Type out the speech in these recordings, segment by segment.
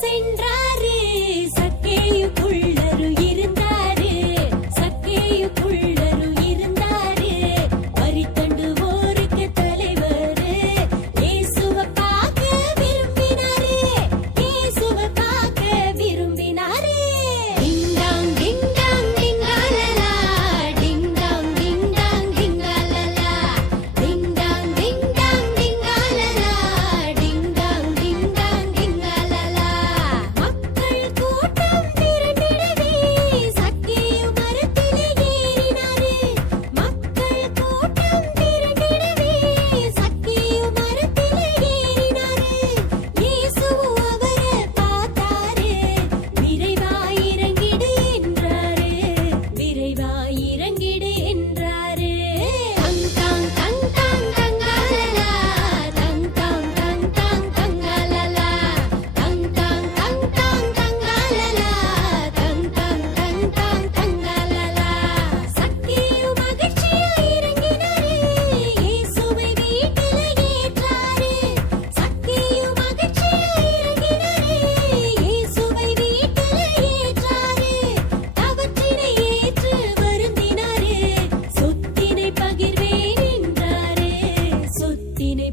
¡Sinra!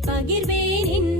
பகிர்வேன்.